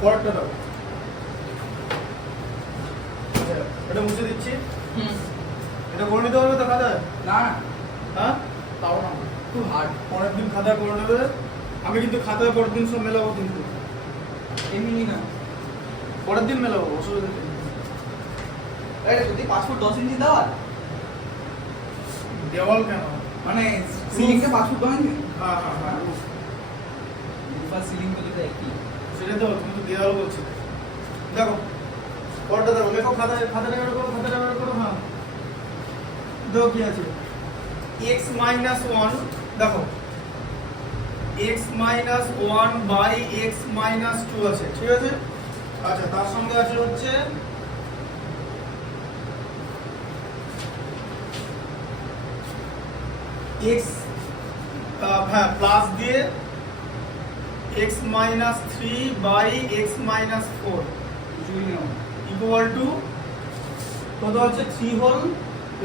পরেরটা দাও। এটা মুছে দিচ্ছি। এটা করে নিতে হবে তো খাতায়? না হ্যাঁ তাও না, খুব হার্ড। পরের দিন খাতা করে নেবে। আমি কিন্তু খাতায় পরের দিন সব মেলাবো, কিন্তু এমনি না, পরের দিন মেলাবো, অসুবিধা নেই। আরে যদি 5 ফুট 10 ইঞ্চি দেওয়াল, দেওয়াল কেন? মানে সিলিংকে 5 ফুট বানাবে। হ্যাঁ হ্যাঁ হ্যাঁ, রুফার সিলিং তো যেটা একই। সেটা তো তুমি তো দেওয়াল বলছো। দেখো পরেরটা দেখো, লেখো খাতায়, খাতাটা বের করো, খাতাটা বের করো। হ্যাঁ দেখো কি আছে। x minus 1, দেখো x minus 1 by x minus 2 আছে, ঠিক আছে? আচ্ছা, তার সঙ্গে আছে হচ্ছে x, হ্যাঁ প্লাস দিয়ে x minus 3 by x minus 4 কিছুই নেই ইকুয়াল টু কত হচ্ছে? 3 হোল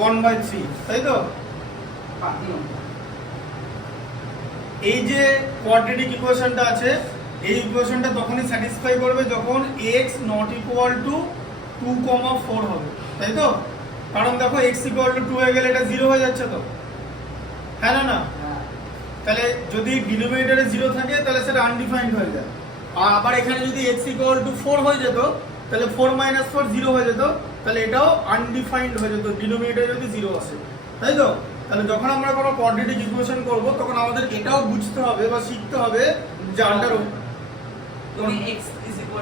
1/3, তাই তো? পাতি না। এই যে কোয়াড্রেটিক ইকুয়েশনটা আছে, এই ইকুয়েশনটা তখনই স্যাটিসফাই করবে যখন x নট ইকুয়াল টু 2,4 হবে, তাই তো? কারণ দেখো x ইকুয়াল টু 2 হয়ে গেলে এটা 0 হয়ে যাচ্ছে তো, হ্যাঁ না? তাহলে যদি ডিনোমিনেটরে 0 থাকে তাহলে সেটা আনডিফাইন্ড হয়ে যায়। আবার এখানে যদি x ইকুয়াল টু 4 হয়ে যেত তাহলে 4 - 4 0 হয়ে যেত, তাহলে এটাও আনডিফাইন্ড হয়ে যেত ডিনোমিনেটরে যদি 0 আসে, তাই তো? তাহলে যখন আমরা কোনো কোয়াড্রেটিক ইকুয়েশন করব তখন আমাদের এটাও বুঝতে হবে বা শিখতে হবে যে আন্ডার তুমি x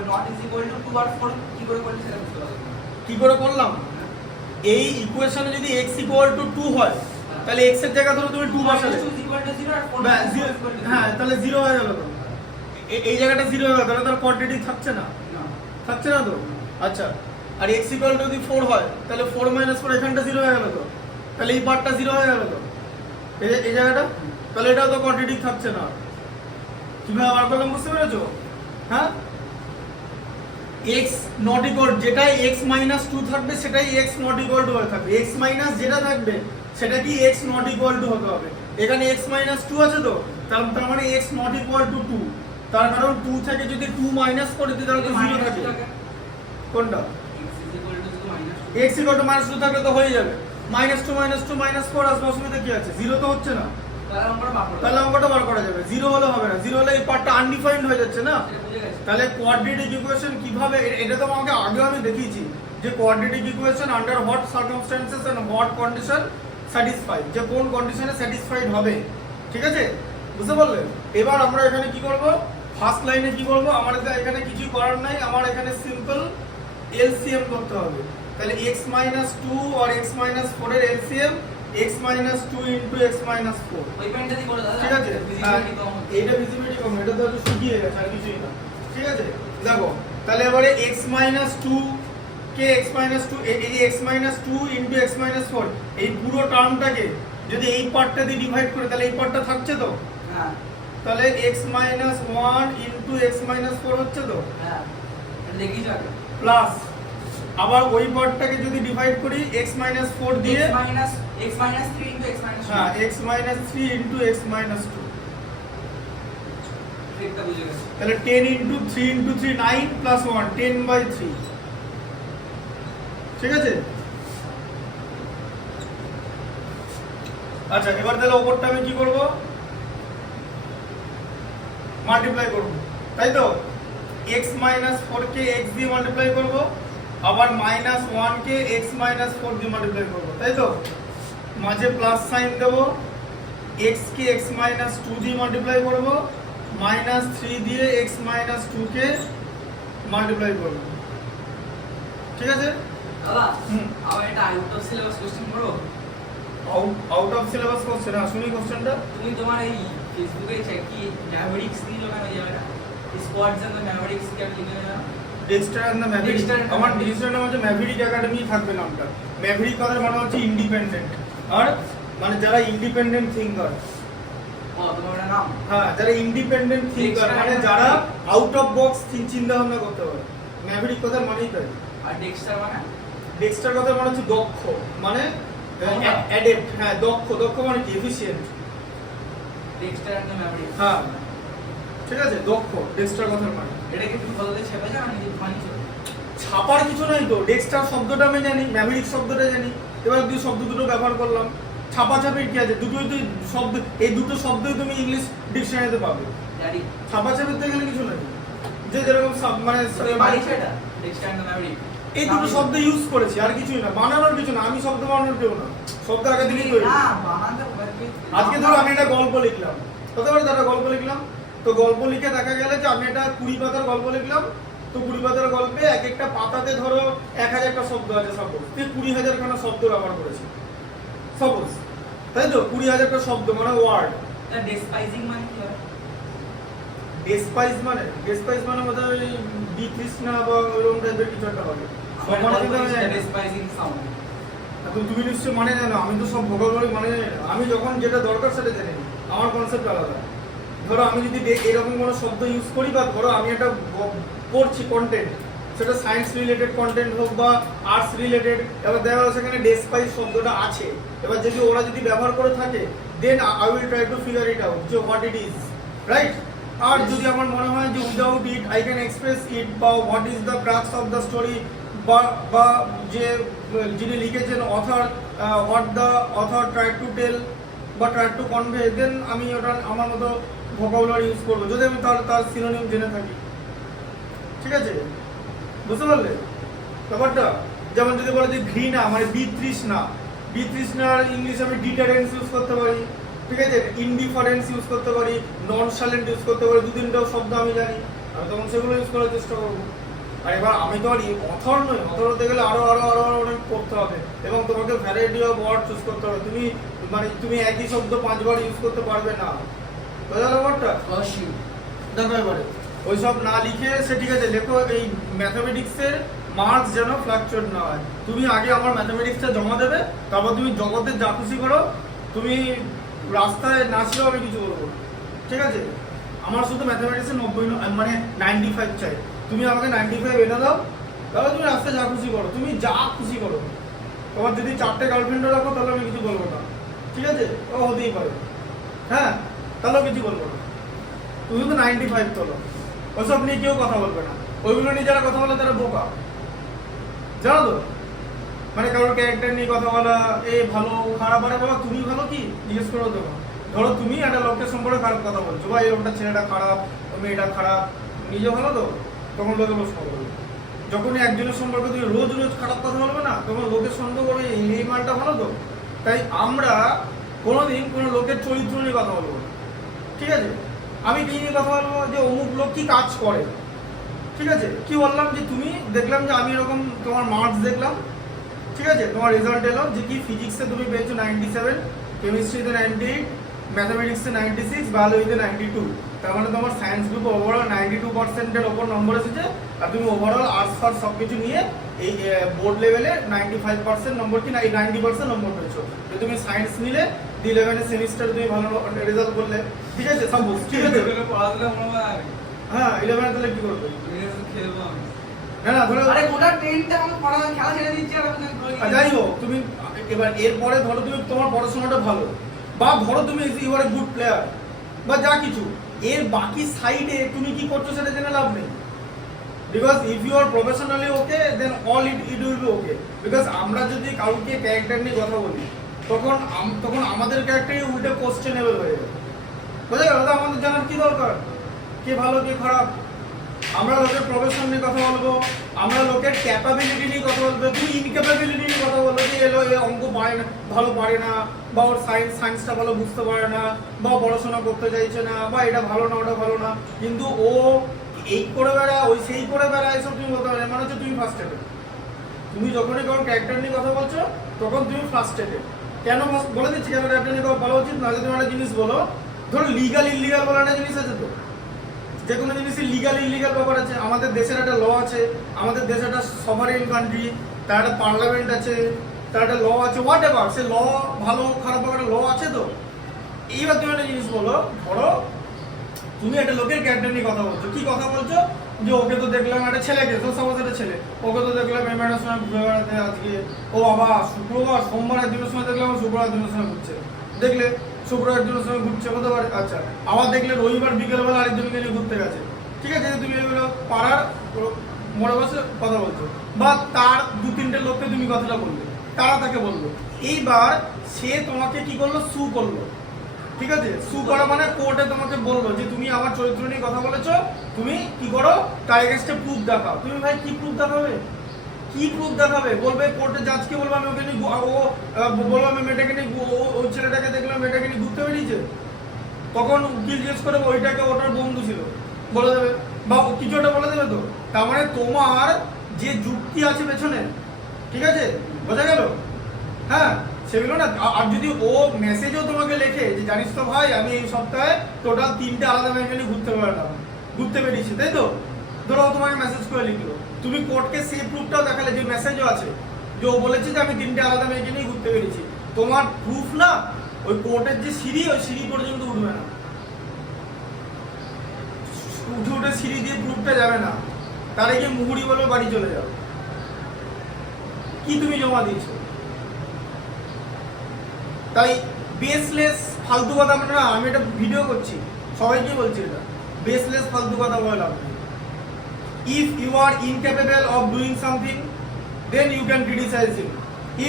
not equal to 2 আর 4 কি করে করলে সেটা বুঝতে পারবে। কি করে করলাম। এই ইকুয়েশনে যদি x ইকুয়াল টু 2 হয় তাহলে x এর জায়গা ধরো তুমি 2 বসালে, 2 equal to 0 আর 4 ব্যাস, equal to 0। হ্যাঁ তাহলে 0 হয়ে গেল তো। এই জায়গাটা 0 হয়ে গেল, তাহলে তার কোয়াড্রেটিক থাকছে না, না থাকছে না তো। আচ্ছা, আর x ইকুয়াল টু যদি 4 হয় তাহলে 4 - 4 এখানটা 0 হয়ে গেল তো, তাহলে এই পার্টটা 0 হয়ে গেল তো, এই জায়গাটা, তাহলে এটাও তো কোয়াড্রেটিক থাকছে না। কিভাবে বার করলাম বুঝতে পেরেছো? হ্যাঁ, x নট ইকুয়াল, যেটাই x মাইনাস 2 থাকবে সেটাই x নট ইকুয়াল টু হয়ে থাকবে, x মাইনাস যেটা থাকবে সেটা কি x নট ইকুয়াল টু হতে হবে। এখানে x মাইনাস 2 আছে তো, তার মানে x নট ইকুয়াল টু 2, তার কারণ 2 থেকে যদি 2 মাইনাস করে দিই তাহলে তো 0 থাকে। কোনটা? x ইকুয়াল টু -2 থাকলে তো হয়ে যাবে, -2 -2 -4 আসবে, অসুবিধা কি আছে? 0 তো হচ্ছে না, তাহলে অঙ্কটা বার করা যাবে। 0 হলে হবে না, 0 হলে এই পার্টটা আনডিফাইন্ড হয়ে যাচ্ছে না। তাহলে কোয়াড্রেটিক ইকুয়েশন কিভাবে, এটা তো আমাকে আগেও আমি দেখিয়েছি যে quadratic equation under what circumstances and what condition satisfied, যে কোন কন্ডিশনে স্যাটিসফাইড হবে, ঠিক আছে? বুঝতে পারলেন? এবার আমরা এখানে কি করব, ফার্স্ট লাইনে কি করব, আমার এখানে কিছুই করার নাই, আমার এখানে সিম্পল এলসিএম করতে হবে। তাহলে x - 2 আর x - 4 এর এলসিএম x - 2 * x - 4, ওই পয়েন্টটা দি বলে দাদা, ঠিক আছে? এইটা ভিজিবিলিটি কম, এটা তো একটু শুকিয়ে গেছে আর কিছুই না, ঠিক আছে? দেখো তাহলে এবারে x - 2 কে x - 2, এই যে x - 2 * x - 4, এই পুরো টার্মটাকে যদি এই পার্টটা দিয়ে ডিভাইড করে তাহলে এই পার্টটা থাকছে তো, হ্যাঁ তাহলে x - 1 * x - 4 হচ্ছে তো, হ্যাঁ এটা দেখি যাবে। প্লাস আবার ওই পার্টটাকে যদি ডিভাইড করি x - 4 দিয়ে, x minus 3 into x minus 2। হ্যাঁ x - 3 * x - 2, ট্রিকটা বুঝে গেছি। তাহলে 10 * 3 * 3 9 + 1 10/3, ঠিক আছে? আচ্ছা, এবার তাহলে ওপরটা আমি কি করব, মাল্টিপ্লাই করব, তাই তো? x - 4 কে x দিয়ে মাল্টিপ্লাই করব, আবার -1 কে x - 4 দিয়ে মাল্টিপ্লাই করব, তাই তো? মাঝে প্লাস সাইন দেব, x কে x - 2 দিয়ে মাল্টিপ্লাই করব, -3 দিয়ে x - 2 কে মাল্টিপ্লাই করব, ঠিক আছে? দাদা হুম, আবার এটা আউট অফ সিলেবাস কোশ্চেন করব। আউট অফ সিলেবাস কোশ্চেন, শুনি কোশ্চেনটা। তুমি তোমার এই ফেসবুকে চেক কি ম্যাভরিক্স দিয়ে লোকানো যাবে না, স্কোয়াডস এন্ড ম্যাভরিক্স কি আপনি লিখে না, Dexter and the Maverick, Dexter and the আমার Maverick। ডিজিটাল নাম হচ্ছে ম্যাভরিক একাডেমি থাকবে নামটা। ম্যাভরিক কথার মানে হচ্ছে ইন্ডিপেন্ডেন্ট, আর মানে যারা ইন্ডিপেন্ডেন্ট থিঙ্কার, ও তোমার এটা নাম। হ্যাঁ যারা ইন্ডিপেন্ডেন্ট থিঙ্কার Dexter মানে and the যারা Maverick। আউট অফ বক্স চিন্তা ভাবনা করতে পারে। ম্যাভরিক কথার মানেই তাই। আর ডেক্সটার মানে ডেক্সটার কথার মানে হচ্ছে দক্ষ, মানে ক্ষমতা। অ্যাডেপ্ট, হ্যাঁ দক্ষ, দক্ষ মানে কি efficient, Dexter and the Mavericks. হ্যাঁ ঠিক আছে, দক্ষ, ডেক্সটার কথার মানে। এটাকে একটু বলতে ছেপে যা আমি নিজে বানিয়েছি। ছাপার কিছু নাই তো, ডেক্সটার শব্দটা আমি জানি, ম্যাভরিক শব্দটা জানি, এবার দুই শব্দ দুটো ব্যবহার করলাম। ছাপাছাপির কি আছে, দুটোই তুই শব্দ, এই দুটো শব্দই তুমি ইংলিশ ডিকশনারিতে পাবে। জানি ছাপাছাপির তো এখানে কিছু নাই, যে যেরকম মানে বানিয়েছে এটা নেক্সট টাইম মেমরি এই দুটো শব্দ ইউজ করেছি, আর কিছুই না, বানানোর কিছু না, আমি শব্দ বানানোর কেউ না, শব্দ আগে দিলেই তৈরি। না বানাতে পারবে। আজকে ধরো আমি একটা গল্প লিখলাম, হতে পারে একটা গল্প লিখলাম, তো গল্প লিখে দেখা গেল যে আমি একটা 20 পাতার গল্প লিখলাম, তো 20 পাতার গল্পে এক একটা পাতাতে ধরো 1000টা শব্দ আছে, সাপোজ তুই 20,000 খানা শব্দ ব্যবহার করেছিস, সাপোজ, তাই তো 20,000টা শব্দ মানে ওয়ার্ড। না ডেসপাইজিং মানে কি হয়? ডেসপাইজ মানে বোধ হয় বিতৃষ্ণা বা ওইরকম টাইপের কিছু একটা হবে। সম্মানিত কিন্তু আমি জানি না। ডেসপাইজিং সাউন্ড। এখন তুমি নিশ্চয়ই মানে জানো, আমি তো সব ভোকাবুলারি মানে জানি না। আমি যখন যেটা দরকার সেটা জেনে নিই, আমার কনসেপ্ট আলাদা। ধরো আমি যদি এরকম কোনো শব্দ ইউজ করি, বা ধরো আমি একটা পড়ছি কন্টেন্ট, সেটা সায়েন্স রিলেটেড কন্টেন্ট হোক বা আর্টস রিলেটেড, এবার দেখা গেলো সেখানে ডেসপাইজ শব্দটা আছে, এবার যদি ওরা যদি ব্যবহার করে থাকে, then I will try to figure it out যে হোয়াট ইট ইজ, রাইট? আর যদি আমার মনে হয় যে without it I can express it, বা what is the crux of the story, বা যে যিনি লিখেছেন author, what the author try to tell বা ট্রাই টু কনভে, দেন আমি ওটা আমার মতো ভোকাবুলারি ইউজ করবো, যদি আমি তার সিনোনিম জেনে থাকি। ঠিক আছে, বুঝতে পারলে ব্যাপারটা? যেমন যদি বলে যে ঘৃণা মানে বিতৃষ্ণার ইংলিশে আমি ডিটারেন্স ইউজ করতে পারি, ঠিক আছে, ইনডিফারেন্স ইউজ করতে পারি, ননশালেন্ট ইউজ করতে পারি, 2-3টাও শব্দ আমি জানি, আমি তখন সেগুলো ইউজ করার চেষ্টা করবো। আর এবার আমি তো আর অথর নই, অথর হতে গেলে আরো অনেক করতে হবে, এবং তোমাকে ভ্যারাইটি অফ ওয়ার্ড চুজ করতে হবে। তুমি একই শব্দ 5 বার ইউজ করতে পারবে না, বোঝা গেল ব্যাপারটা? অবশ্যই। দেখো এবারে ওইসব না লিখে সে ঠিক আছে লেখো, এই ম্যাথামেটিক্সের মার্কস যেন ফ্লাকচুয়েট না হয়। তুমি আগে আমার ম্যাথামেটিক্সটা জমা দেবে, তারপর তুমি জগতের যা খুশি করো, তুমি রাস্তায় নাচলেও আমি কিছু বলবো, ঠিক আছে? আমার শুধু ম্যাথামেটিক্সে 90 মানে 95 চাই, তুমি আমাকে 95 এনে দাও, তাহলে তুমি রাস্তায় যা খুশি করো, তুমি যা খুশি করো। তোমার যদি 4টে গার্লফ্রেন্ডও রাখো তাহলে আমি কিছু বলবো না, ঠিক আছে? ও হতেই পারে, হ্যাঁ, তাহলেও কিছু বলবো না। তুমি শুধু 95 তোলো, ওসব নিয়ে কেউ কথা বলবে না। ওইগুলো নিয়ে যারা কথা বলে তারা বোকা, জানো তো? মানে কারোর ক্যারেক্টার নিয়ে কথা বলা, এ ভালো খারাপ, আরে বাবা তুমি ভালো কি জিজ্ঞেস করো তো। ধরো তুমি একটা লোকের সম্পর্কে খারাপ কথা বলছো, বা এই লোকটা ছেলেটা খারাপ, মেয়েটা খারাপ, নিজে ভালো তো, তখন লোকের প্রশ্ন করবে। যখনই একজনের সম্পর্কে তুমি রোজ খারাপ কথা বলবে না, তখন লোকের সন্দেহ করবে এই মালটা ভালো তো। তাই আমরা কোনোদিন কোনো লোকের চরিত্র নিয়ে কথা বলবো না, ঠিক আছে? আমি কি নিয়ে কথা বলবো, যে অমুক লোক কি কাজ করে, ঠিক আছে? কি বললাম যে তুমি দেখলাম যে আমি এরকম তোমার মার্কস দেখলাম, ঠিক আছে, তোমার রেজাল্ট এলো যে কি ফিজিক্সে তুমি পেয়েছো 97, কেমিস্ট্রিতে 98, ম্যাথামেটিক্সে 96, বায়োলজিতে 92, তার মানে তোমার সায়েন্স গ্রুপে ওভারঅল 92%-এর ওপর নম্বর এসেছে, আর তুমি ওভারঅল আর্টস ফার্টস সব কিছু নিয়ে এই বোর্ড লেভেলে 95% নম্বর কি না এই 90% নম্বর পেয়েছো। তো তুমি সায়েন্স নিলে, দি 11 সেমিস্টারে তুমি ভালো রেজাল্ট করলে, ঠিক আছে, সব ঠিক আছে। পড়াশোনা মনে হয় হ্যাঁ 11 তাহলে কি করবে? খেলবো আমি। না ধরো আরে গোটা 10টা আমি পড়া খেলা ছেড়ে দিচ্ছি, আর আমি যাই হোক, তুমি এবার এরপরে ধরো তুমি তোমার পড়াশোনাটা ভালো, বা ধরো তুমি you are a good player, বা যা কিছু, এর বাকি সাইডে তুমি কি করছো সেটা জেনে লাভ নেই। Because if you are professionally okay, then all it will be okay. Because আমরা যদি কাউকে ক্যারেক্টার নিয়ে কথা বলি, তখন আমাদের ক্যারেক্টারই উল্টে কোশ্চেনেবল হয়ে যাবে, বোঝা গেল? তো আমাদের জানার কি দরকার কে ভালো কে খারাপ? আমরা লোকের প্রফেশন নিয়ে কথা বলবো, আমরা লোকের ক্যাপাবিলিটি নিয়ে কথা বলবো। তুমি ইনক্যাপাবিলিটি নিয়ে কথা বলবো, যে এলো এ অঙ্ক পারে না, ভালো পারে না, বা ওর সায়েন্সটা ভালো বুঝতে পারে না, বা পড়াশোনা করতে চাইছে না, বা এটা ভালো না ওটা ভালো না, কিন্তু ও এই করে বেড়ায় ওই সেই করে বেড়ায়, এসব তুমি বলতে পারবে। মানে হচ্ছে তুমি ফার্স্টেডেড। তুমি যখনই কারণ ক্যারেক্টার নিয়ে কথা বলছো তখন তুমি ফার্স্টেডেড। কেন বলে দিচ্ছি কেন ক্যারেক্টার নিয়ে কথা বলা উচিত? নাহলে তুমি একটা জিনিস বলো, ধরো লিগাল ইলিগাল বলে একটা জিনিস আছে তো, যে কোনো জিনিসের লিগাল ইলিগাল ব্যাপার আছে। আমাদের দেশের একটা ল আছে, আমাদের দেশ একটা সভারেন কান্ট্রি, তার একটা পার্লামেন্ট আছে, তার একটা ল আছে, হোয়াট এভার, সে ল ভালো খারাপ একটা ল আছে তো। এইবার তুমি একটা জিনিস বলো, ধরো তুমি একটা লোকের ক্যারেক্টার নিয়ে কথা বলছো, কি কথা বলছো? যে ওকে তো দেখলাম একটা ছেলেকে, তো সাপোজ একটা ছেলে, ওকে তো দেখলাম এই ম্যাডার সময় ঘুরে বেড়াতে আজকে, ও বাবা শুক্রবার সোমবার একদিনের সময় দেখলাম শুক্রবার দিনের সময় ঘুরছে, দেখলে শুক্র একজনের সঙ্গে ঘুরছে হতে পারে, আচ্ছা আবার দেখলে রবিবার বিকেলবেলা আরেকজনকে নিয়ে ঘুরতে গেছে, ঠিক আছে, তুমি এগুলো পাড়ার মোড়ে বসে কথা বলছো, বা তার 2-3টে লোককে তুমি কথাটা বললে, তারা তাকে বললো, এইবার সে তোমাকে কি করলো, সু করলো, ঠিক আছে, সু করা মানে কোর্টে তোমাকে বললো যে তুমি আমার চরিত্র নিয়ে কথা বলেছো, তুমি কি করো, তার এগেইনস্টে প্রুফ দেখাও। তুমি ভাই কি প্রুফ দেখাবে, কি প্রুফ দেখাবে? বলবে কোর্টে জাজকে বলবো আমি ওকে নিয়ে বলবো আমি মেয়েটাকে নিয়ে ওই ছেলেটাকে দেখলাম মেয়েটাকে নিয়ে ঘুরতে বেরিয়েছে, তখন উকিল জিজ্ঞেস করে ওইটাকে ওটার বন্ধু ছিল বলে দেবে, বা কিছু একটা বলে দেবে। তো তার মানে তোমার যে যুক্তি আছে পেছনে, ঠিক আছে, বোঝা গেল? হ্যাঁ, সেগুলো না। আর যদি ও মেসেজও তোমাকে লেখে যে জানিস তো ভাই আমি এই সপ্তাহে টোটাল 3টে আলাদা মেয়েকে নিয়ে ঘুরতে বেরিয়েছি, তাই তো, ধরো তোমাকে মেসেজ করে লিখলো, তুমি কোর্টকে সেই প্রুফটাও দেখালে যে মেসেজও আছে যে ও বলেছে যে আমি 3টে আলাদা মেয়েকে নিয়ে ঘুরতে বেরিয়েছি, তোমার প্রুফ না ওই কোর্টের যে সিঁড়ি, ওই সিঁড়ি পর্যন্ত উঠবে না, উঠে সিঁড়ি দিয়ে প্রুফটা যাবে না, তার গিয়ে মুহুরি বলে বাড়ি চলে যাও। কি তুমি জমা দিয়েছো? তাই বেসলেস ফালতু কথা না, আমি এটা ভিডিও করছি সবাইকে বলছি, এটা বেসলেস ফালতু কথা বলে লাভ নেই। If you are incapable of doing something, then you can criticize him.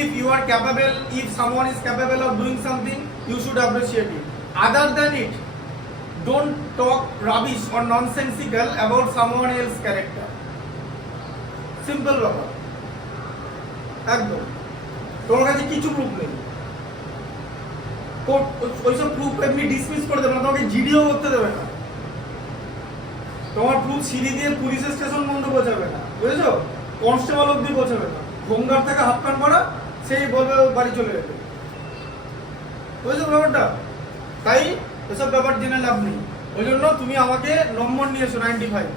If you are capable, if someone is capable of doing something, you should appreciate it. Other than it, don't talk rubbish or nonsensical about someone else's character. Simple ব্যাপার, একদম। তোমার কাছে কিছু proof নেই, ওইসব proof এমনি dismiss করে দেবে না, তোমাকে জিডিও করতে দেবে না, তোমার প্রুফ সিঁড়ি দিয়ে পুলিশের স্টেশন বন্ধ পৌঁছাবে না, বুঝেছো, কনস্টেবল অব্দি পৌঁছাবে না, গঙ্গার থেকে হাফ প্যান্ট পরা সেই বলবে বাড়ি চলে যেতে, বুঝেছো ব্যাপারটা? তাই এসব ব্যাপার জেনে লাভ নেই। ওই জন্য তুমি আমাকে নম্বর নিয়ে এসো 95,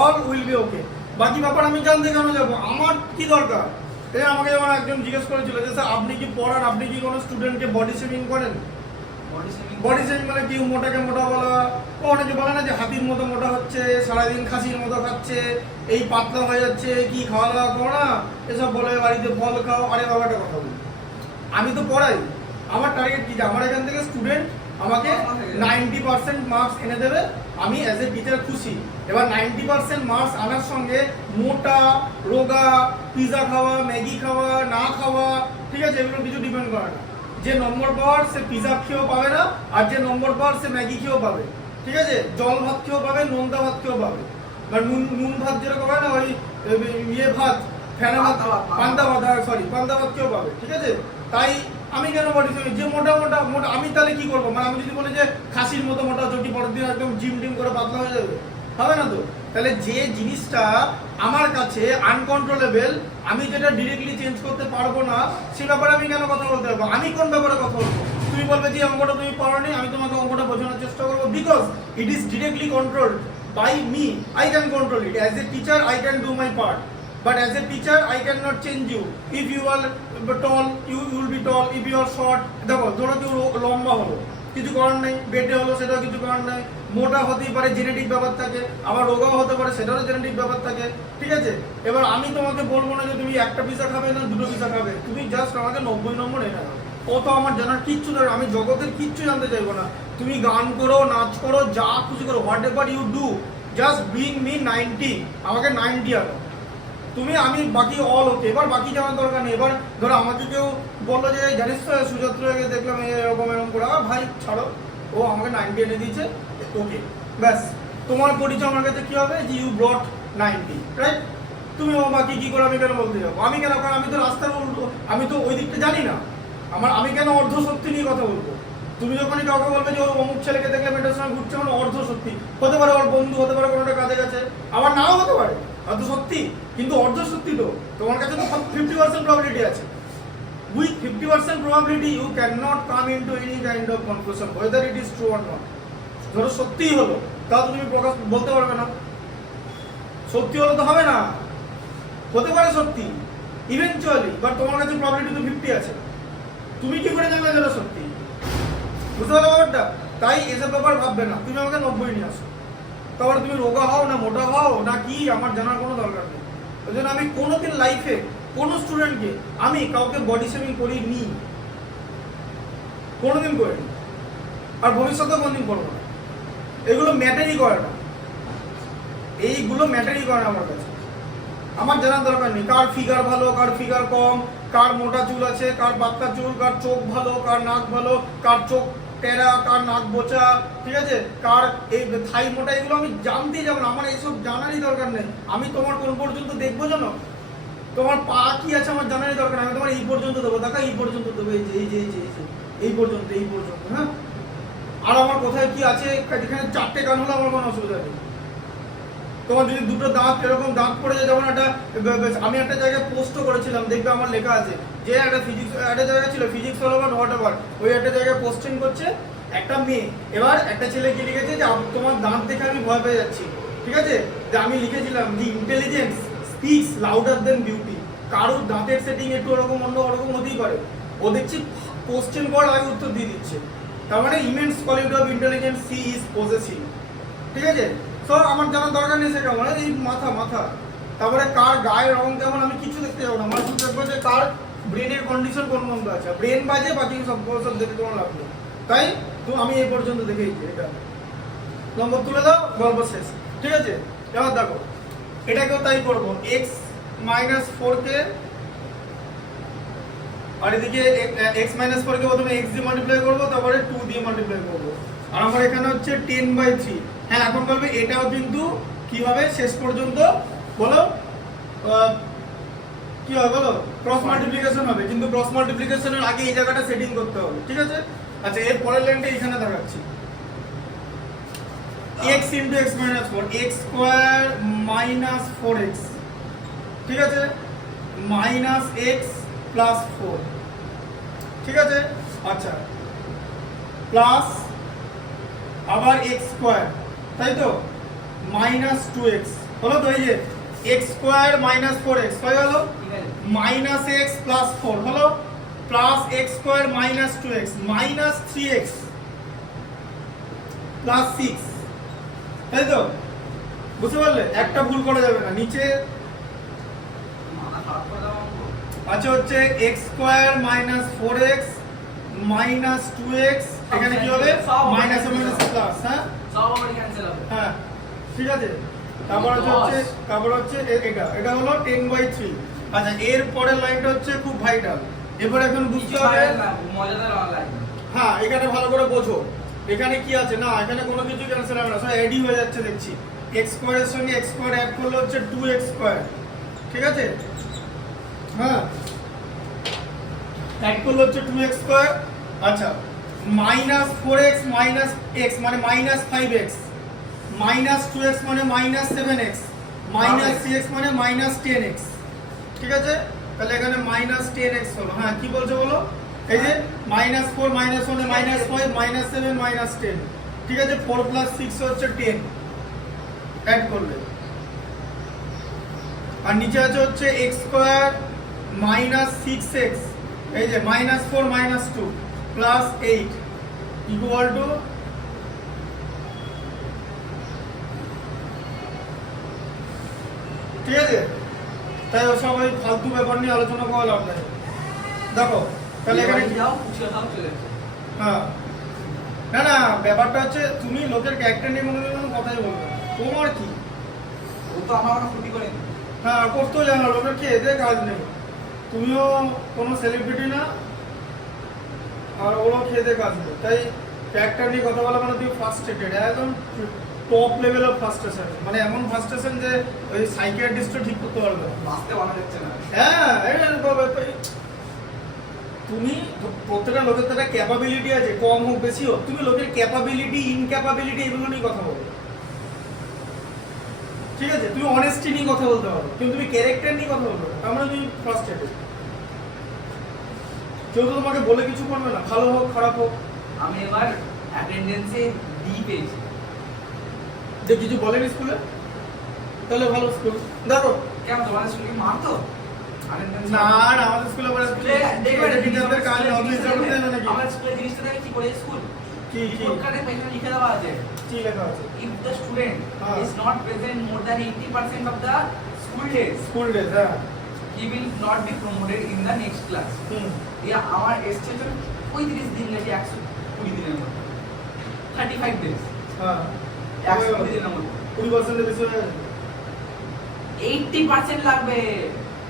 অল উইল বি ওকে। বাকি ব্যাপার আমি জানতে কেন যাবো, আমার কি দরকার? এই আমাকে যখন একজন জিজ্ঞেস করেছিল যে স্যার আপনি কি পড়ান, আপনি কি কোনো স্টুডেন্টকে বডি শেমিং করেন? বডি শেমিং মানে কি, মোটাকে মোটা বলা, অনেকে বলে না যে হাতির মতো মোটা হচ্ছে, সারাদিন খাসির মতো খাচ্ছে, এই পাতলা হয়ে যাচ্ছে, কি খাওয়া দাওয়া করো না, এসব বলে, বাড়িতে ফল খাও। আরে বাবাটা কথা বলি, আমি তো পড়াই, আমার টার্গেট কি, আমার এখান থেকে স্টুডেন্ট আমাকে 90% মার্কস এনে দেবে, আমি অ্যাজ এ টিচার খুশি। এবার 90% মার্কস আনার সঙ্গে মোটা রোগা, পিৎজা খাওয়া, ম্যাগি খাওয়া, না খাওয়া, ঠিক আছে, এগুলো কিছু ডিপেন্ড করে না। যে নম্বর পাওয়ার সে পিৎজা খেয়েও পাবে না, আর যে নম্বর পাওয়ার সে ম্যাগি খেয়েও পাবে, ঠিক আছে, জল ভাত খেয়েও পাবে, নোনতা ভাত খেয়েও পাবে, বা নুন ভাত যেরকম হয় না, ওই ইয়ে ভাত, ফেনা ভাত, পান্তা ভাত, সরি পান্তা ভাত খেয়েও পাবে, ঠিক আছে। তাই আমি কেন বডি শেমিং, যে মোটা মোটা মোটা, আমি তাহলে কি করবো, মানে আমি যদি বলি যে খাসির মতো মোটা চটি, পরের দিন একদম জিম টিম করে পাতলা হয়ে যাবে, হবে না তো। তাহলে যে জিনিসটা আমার কাছে আনকন্ট্রোলেবল, আমি যেটা ডিরেক্টলি চেঞ্জ করতে পারবো না, সে ব্যাপারে আমি কেন কথা বলতে পারবো? আমি কোন ব্যাপারে কথা বলবো? তুমি বলবে যে অঙ্কটা তুমি পারোনি, আমি তোমাকে অঙ্কটা বোঝানোর চেষ্টা করবো, because it is directly controlled by me, I can control it. As a teacher I can do my part, but as a teacher I cannot change you. If you are tall, you will be tall. If you are short, দেখো ধরো কেউ লম্বা হলো, কিছু করার নেই, বেটে হলো, সেটাও কিছু করার নেই। মোটা হতেই পারে, জেনেটিক ব্যাপার থাকে, আবার রোগাও হতে পারে, সেটারও জেনেটিক ব্যাপার থাকে, ঠিক আছে। এবার আমি তোমাকে বলবো না যে তুমি একটা পিজা খাবে না 2টো পিজা খাবে, তুমি জাস্ট আমাকে 90 নম্বর এনে দাও, কত আমার জানার কিচ্ছু ধরে, আমি জগতের কিচ্ছু জানতে চাইবো না। তুমি গান করো, নাচ করো, যা খুশি করো, whatever you do, just bring me 90, আমাকে 90 আনো তুমি, আমি বাকি অল ওকে। এবার বাকি জানার দরকার নেই। এবার ধরো আমাকে কেউ বললো যে জানিস তো সুযাত্রাকে দেখলাম এরকম করে, ভাই ছাড়ো, ও আমাকে 90 এনে দিয়েছে, ওকে, ব্যাস, তোমার পরিচয় আমার কাছে কি হবে, যে ইউ ব্রট 90, রাইট। তুমি ও বাকি কি করে আমি কেন বলতে যাবো, আমি কেন, কারণ আমি তো রাস্তার উল্টো, আমি তো ওই দিকটা জানি না, আমি কেন অর্ধ সত্যি নিয়ে কথা বলবো? তুমি যখনই কাউকে বলবে যে ও অমুক ছেলেকে দেখলে মেয়েটার সঙ্গে ঘুরছে, মানে অর্ধ সত্যি হতে পারে, ওর বন্ধু হতে পারে, কোনোটা কাজে গেছে, আবার নাও হতে পারে অর্ধ সত্যি, কিন্তু অর্ধ সত্যি তো তোমার কাছে তো 50% প্রবাবিলিটি আছে। With 50% probability you can not come into any kind of conclusion whether it is true or not. ধরো সত্যিই হলো, তাহলে তুমি প্রকাশ বলতে পারবে না, সত্যি হলো তো হবে না, হতে পারে সত্যি ইভেনচুয়ালি, বাট তোমার কাছে প্রবাবিলিটি তো 50 আছে, তুমি কি করে জানবে যেটা সত্যি? বুঝতে পারলে ব্যাপারটা? তাই এসব ব্যাপার ভাববে না, তুমি আমাকে 90 নিয়ে আসো, তারপরে তুমি রোগা হও না মোটা হও না কি, আমার জানার কোনো দরকার নেই। ওই জন্য আমি কোনোদিন লাইফে কোনো স্টুডেন্টকে আমি কাউকে বডি শেমিং করিনি, কোনোদিন করিনি। আর ভবিষ্যতে কোনদিন করবো না। এগুলো ম্যাটারই করে না, এইগুলো ম্যাটারই করে না আমার কাছে। আমার জানার দরকার নেই কার ফিগার ভালো, কার ফিগার কম, কার মোটা চুল আছে, কার বাঁকা চুল, কার চোখ ভালো, কার নাক ভালো, কার চোখ টেরা, কার নাক বোচা, ঠিক আছে, কার এই থাই মোটা, এগুলো আমি জানতেই যাবো না, আমার এইসব জানারই দরকার নেই। আমি তোমার কোন পর্যন্ত দেখবো জানো, তোমার পা কি আছে আমার জানারই দরকার নেই, আমি তোমার এই পর্যন্ত দেবো, দেখা এই পর্যন্ত দেবো, এই যে এই যে এই যে এই পর্যন্ত, এই পর্যন্ত, হ্যাঁ। আর আমার কোথায় কি আছে, যেখানে 4টে কান হলো আমার কোনো অসুবিধা নেই। তোমার যদি দুটো দাঁত এরকম দাঁত পড়ে যায়, যেমন একটা আমি একটা জায়গায় পোস্টও করেছিলাম, দেখবে আমার লেখা আছে যে একটা ফিজিক্স একটা জায়গা ছিল ফিজিক্স হল বা হোয়াট এভার, ওই একটা জায়গায় পোস্টিং করছে একটা মেয়ে, এবার একটা ছেলে কি লিখেছে যে তোমার দাঁত দেখে আমি ভয় পেয়ে যাচ্ছি, ঠিক আছে, যে আমি লিখেছিলাম যে ইন্টেলিজেন্স স্পিক্স লাউডার দেন বিউটি। কারোর দাঁতের সেটিং একটু ওরকম অন্য ওরকম হতেই পারে, ও দেখছি কোশ্চেন করার আগে উত্তর দিয়ে দিচ্ছে, তার মানে immense quality of intelligence she is possessive, ঠিক আছে। তো আমার জানার দরকার নেই সে কেমন, এই মাথা মাথা, তারপরে কার গায়ের রং কেমন আমি কিছু দেখতে যাবো না, আমার শুধু দেখবো যে কার ব্রেনের কন্ডিশন কোন মন্দ আছে, ব্রেন বাজে বাকি সব দেখে তোমার লাভ নেই। তাই তো আমি এই পর্যন্ত দেখেইছি, এটা নম্বর তুলে দাও, গল্প শেষ, ঠিক আছে। এবার দেখো এটাকেও তাই করবো, x মাইনাস 4কে আর এদিকে x মাইনাস 4কে প্রথমে x দিয়ে মাল্টিপ্লাই করবো, তারপরে 2 দিয়ে মাল্টিপ্লাই করবো, আর আমার এখানে হচ্ছে 10/3। হ্যাঁ, এখন বলবে এটাও কিন্তু কি হবে শেষ পর্যন্ত, বলো কি হবে বলো, ক্রস মাল্টিপ্লিকেশন হবে, কিন্তু ক্রস মাল্টিপ্লিকেশনের আগে এই জায়গাটা সেটিং করতে হবে, ঠিক আছে। আচ্ছা, এর পরের লাইনটা এখানে দেখাচ্ছি, x into x minus 4, x square minus 4x, ঠিক আছে, minus x plus 4, ঠিক আছে। আচ্ছা, প্লাস আবার x স্কয়ার, তাই তো, মাইনাস 2x হলো তো, এই যে x স্কয়ার মাইনাস 4x হয়ে গেল, মাইনাস x প্লাস 4 হলো, plus x square minus 2x minus 3x plus 6, তাই তো, বুঝতে পারলে, একটা ভুল করা যাবে না, নিচে আচ্ছা হচ্ছে x square minus 4x minus 2x, এখানে কি হবে মাইনাস মাইনাস প্লাস, হ্যাঁ সব আবার ক্যান্সেল হবে, হ্যাঁ ঠিক আছে। তারপর হচ্ছে এটা হলো 10/3। আচ্ছা, এর পরের লাইনটা হচ্ছে খুব ভাইটাল, এবার এখন বুঝতে হবে, মজাদার লাইন, হ্যাঁ এখানে ভালো করে বোঝো, এখানে কি আছে না, এখানে কোনো কিছু ক্যান্সেল হবে না, সব অ্যাডই হয়ে যাচ্ছে দেখছি, x স্কয়ারের সঙ্গে x স্কয়ার অ্যাড করলে হচ্ছে 2x স্কয়ার, ঠিক আছে, হ্যাঁ অ্যাড করলে হচ্ছে 2x স্কয়ার। আচ্ছা, মাইনাস 4x মাইনাস x মানে মাইনাস 5x, মাইনাস 2x মানে মাইনাস 7x, মাইনাস 3x মানে মাইনাস 10x, ঠিক আছে। তাহলে এখানে মাইনাস 10x হলো, হ্যাঁ কি বলছো বলো, এই যে minus 4 minus 1 minus 5 minus 7 minus 10, ঠিক আছে, 4 প্লাস 6 হচ্ছে 10 অ্যাড করলে, আর নিচে আছে হচ্ছে x স্কয়ার মাইনাস 6x, এই যে minus 4 minus 2 plus 8 equal to, ঠিক আছে। তাই ওসব ওই ফালতু ব্যাপার নিয়ে আলোচনা করা লাভ নেই। দেখো তাহলে এখানে যাও পুরো সব চলে যাচ্ছে, হ্যাঁ না না, ব্যাপারটা হচ্ছে তুমি লোকের ক্যারেক্টার নিয়ে কোনো কথাই বলবে না, তোমার কি, ও তো আমার কোনো ক্ষতি করেনি, হ্যাঁ করতেও জানো, লোকের কি এদের কাজ নেই, তুমিও কোনো সেলিব্রিটি না আর ওরও খেতে কাজ নেই, তাই ক্যারেক্টার নিয়ে কথা বলা মানে তুমি ফার্স্ট্রেটেড, একদম টপ লেভেল অফ ফার্স্ট্রেশন, মানে এমন ফার্স্ট্রেশন যে ওই সাইকিয়াট্রিস্টও ঠিক করতে পারবে না, বাঁচতে বানা যাচ্ছে না, হ্যাঁ তুমি প্রত্যেকটা লোকের তো একটা ক্যাপাবিলিটি আছে, কম হোক বেশি হোক, তুমি লোকের ক্যাপাবিলিটি ইনক্যাপাবিলিটি এগুলো নিয়ে কথা বলো, ঠিক আছে, তুমি অনেস্টি নিয়ে কথা বলতে পারো, কিন্তু তুমি ক্যারেক্টার নিয়ে কথা বলবে না, তার মানে তুমি ফ্রাস্ট্রেটেড। কেউ তো তোমাকে বলে কিছু করবে না, ভালো হোক খারাপ হোক। আমি এবার অ্যাটেন্ডেন্সে ডি পেয়েছি, যে কিছু বলেনি স্কুলে, তাহলে ভালো স্কুল। দেখো কেন তোমাদের স্কুলে মারতো অ্যাটেন্ডেন্স? না না, আমাদের স্কুলে বলে দেখবে টিচারদের কাজ অফিস করতে হবে নাকি, আমার স্কুলে জিনিসটা দেখে কি করে স্কুল কি কি কার্ডে পেছনে লিখে দেওয়া আছে, কি লেখা আছে, if the student is not present more than 80% of the school days, school day, হ্যাঁ he will not be promoted in the next class. হুম আমার এসছে তো 35 দিন নাকি 120 দিনের মধ্যে, 35 days হ্যাঁ 120 দিনের মধ্যে 20% বেশি হয়ে গেছে 80% লাগবে,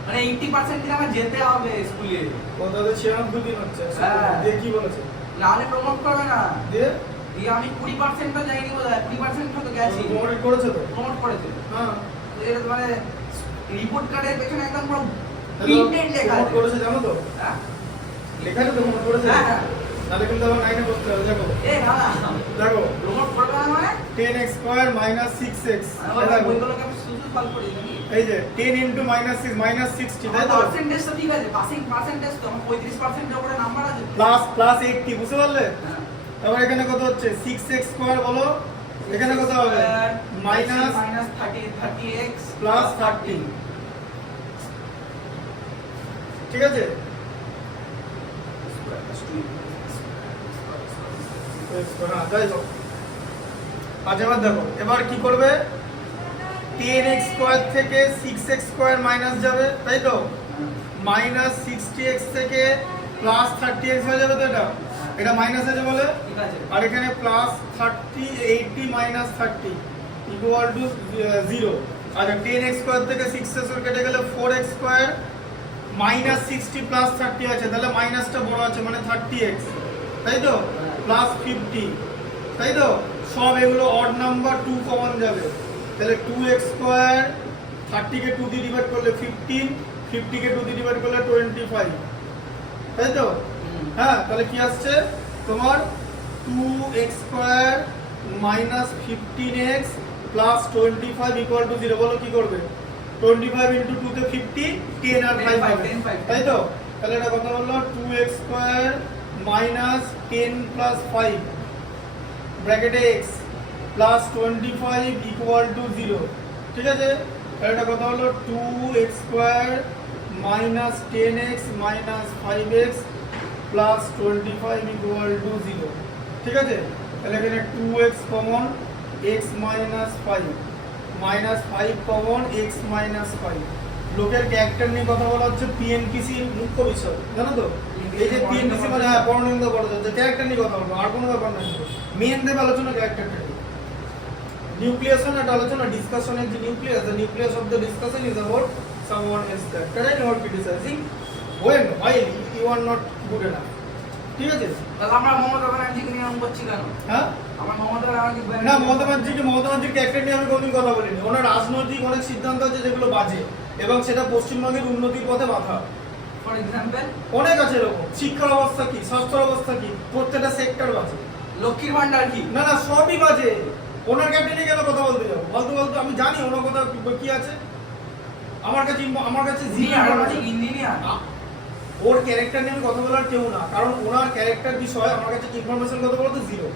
মানে 80% দিন আমার যেতে হবে স্কুলে, কোথাও 96 দিন হচ্ছে হ্যাঁ। দিয়ে কি বলেছে নাহলে প্রমোট করবে না। দিয়ে দিয়ে আমি 20% তো যাইনি বোধহয়, 20% তো গেছি, প্রমোট করেছে তো প্রমোট করেছে। হ্যাঁ তো এর মানে রিপোর্ট কার্ডের পেছনে একদম পুরো তাহলে প্রিন্টেড লেখা প্রমোট আছে। করেছে জানো তো হ্যাঁ লেখা আছে তো প্রমোট করেছে হ্যাঁ, হ্যাঁ। তাহলে কিন্তু আবার 9 এ বসতে হবে দেখো এ না না দেখো প্রমোট করবে না মানে 10x স্কয়ার মাইনাস 6x ওই বইগুলোকে আমি শুধু সলভ করি নাকি? এই যে 10 ইনটু -6 -60 তাই তো পার্সেন্টেজ তো ঠিক আছে, পাসিং পার্সেন্টেজ তো আমার 35% এর উপরে নাম্বার আছে। প্লাস প্লাস 80 বুঝতে পারলে হ্যাঁ। তারপর এখানে কত হচ্ছে 6x স্কয়ার বলো এখানে কত হবে মাইনাস মাইনাস 30x প্লাস 30 ঠিক আছে হ্যাঁ, যাই হোক। আচ্ছা এবার দেখো এবার কি করবে 10x স্কয়ার থেকে 6x স্কয়ার মাইনাস যাবে তাই তো মাইনাস 60x থেকে প্লাস 30x হয়ে যাবে তো এটা মাইনাস আছে বলে ঠিক আছে। আর এখানে প্লাস 30 80 মাইনাস 30 ইকুয়াল টু 0 আচ্ছা 10x স্কয়ার থেকে 6x স্কয়ার কেটে গেলে 4x স্কয়ার মাইনাস 60 প্লাস 30 আছে তাহলে মাইনাসটা বড় আছে মানে 30x তাই তো প্লাস 50 তাই তো সব এগুলো অড নাম্বার 2 কমন যাবে তাহলে 2x স্কয়ার 30 কে 2 দিয়ে ডিভাইড করলে 15 50 কে 2 দিয়ে ডিভাইড করলে 25 তাই তো হ্যাঁ তাহলে কি আসছে তোমার 2x square minus 15x plus 25 equal to 0 বলো কি করবে 25 ইনটু 2 তে 50 10 আর 5 হবে 10 তাই তো তাহলে এটা কত হলো 2x স্কয়ার মাইনাস 10 প্লাস 5 ব্র্যাকেটে x প্লাস 25 ইকুয়াল টু 0 ঠিক আছে তাহলে এটা কত হলো 2x square minus 10x minus 5x plus 25 equal to 0 ঠিক আছে তাহলে এখানে 2x common x minus 5 minus 5 common x minus 5 লোকের ক্যারেক্টার নিয়ে কথা বলা হচ্ছে পিএনপিসি মুখ্য বিষয় জানো তো এই যে পিএনপিসি মানে হ্যাঁ পরনিন্দা করা যাচ্ছে ক্যারেক্টার নিয়ে কথা বলবো আর কোনো ব্যাপার নাই মেন দেব আলোচনা ক্যারেক্টারটা নিউক্লিয়েশন একটা আলোচনা ডিসকাশনের যে nucleus the nucleus of the discussion is about someone else character and not criticising when while you are not good enough ঠিক আছে তাহলে আমরা মমতা ব্যানার্জিকে নিয়ে এরকম করছি কেন? হ্যাঁ আমরা মমতা ব্যানার্জি না মমতা ব্যানার্জির ক্যারেক্টার নিয়ে আমি কোনোদিন কথা বলিনি ওনার রাজনৈতিক অনেক সিদ্ধান্ত আছে যেগুলো বাজে এবং সেটা পশ্চিমবঙ্গের উন্নতির পথে বাধা ফর এক্সাম্পল অনেক আছে এরকম শিক্ষা অবস্থা কি স্বাস্থ্য অবস্থা কি প্রত্যেকটা সেক্টর বাজে লক্ষ্মীর ভান্ডার কি? না না সবই বাজে ওনার ক্যারেক্টার নিয়ে কেন কথা বলতে যাবো বলতে আমি জানি ওনার কথা কি আছে আমার কাছে ইঞ্জিনিয়ার ওর ক্যারেক্টার নিয়ে আমি কথা বলার কেউ না কারণ ওনার ক্যারেক্টার বিষয়ে আমার কাছে ইনফরমেশন কথা বলতে জিরো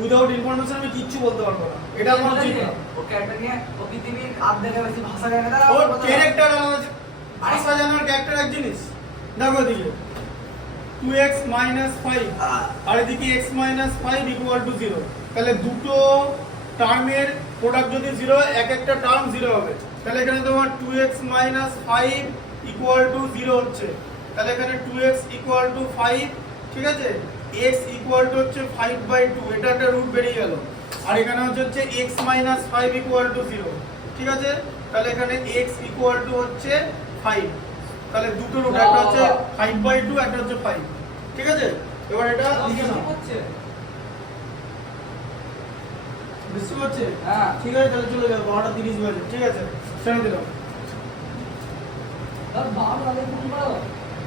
উইদাউট ইনফরমেশন আমি কিচ্ছু বলতে পারবো না এটা আমার উচিত না ও ক্যারেক্টার নিয়ে ও পৃথিবীর আধেকে বেশি ভাষা জানে না ওর ক্যারেক্টার ভাষা জানার ক্যারেক্টার এক জিনিস দেখো এদিকে 2x মাইনাস 5 আর এদিকে x মাইনাস 5 ইকুয়াল টু 0 তাহলে দুটো টার্মের প্রোডাক্ট যদি 0 হয় এক একটা টার্ম 0 হবে তাহলে এখানে তোমার 2x মাইনাস 5 ইকুয়াল টু 0 হচ্ছে তাহলে এখানে 2x ইকুয়াল টু 5 ঠিক আছে x ইকুয়াল টু হচ্ছে 5/2 এটা একটা রুট বেরিয়ে গেল আর এখানে হচ্ছে x মাইনাস 5 ইকুয়াল টু 0 ঠিক আছে তাহলে এখানে x ইকুয়াল টু হচ্ছে 5 তাহলে দুটো রুট একটা হচ্ছে 5/2 একটা হচ্ছে 5 ঠিক আছে এবার এটা লিখে নাও বুঝতে পারছে হ্যাঁ ঠিক আছে তাহলে চলে যাও 12:30 বাজে ঠিক আছে ছেড়ে দিলাম বাবা লাগে ফোন করো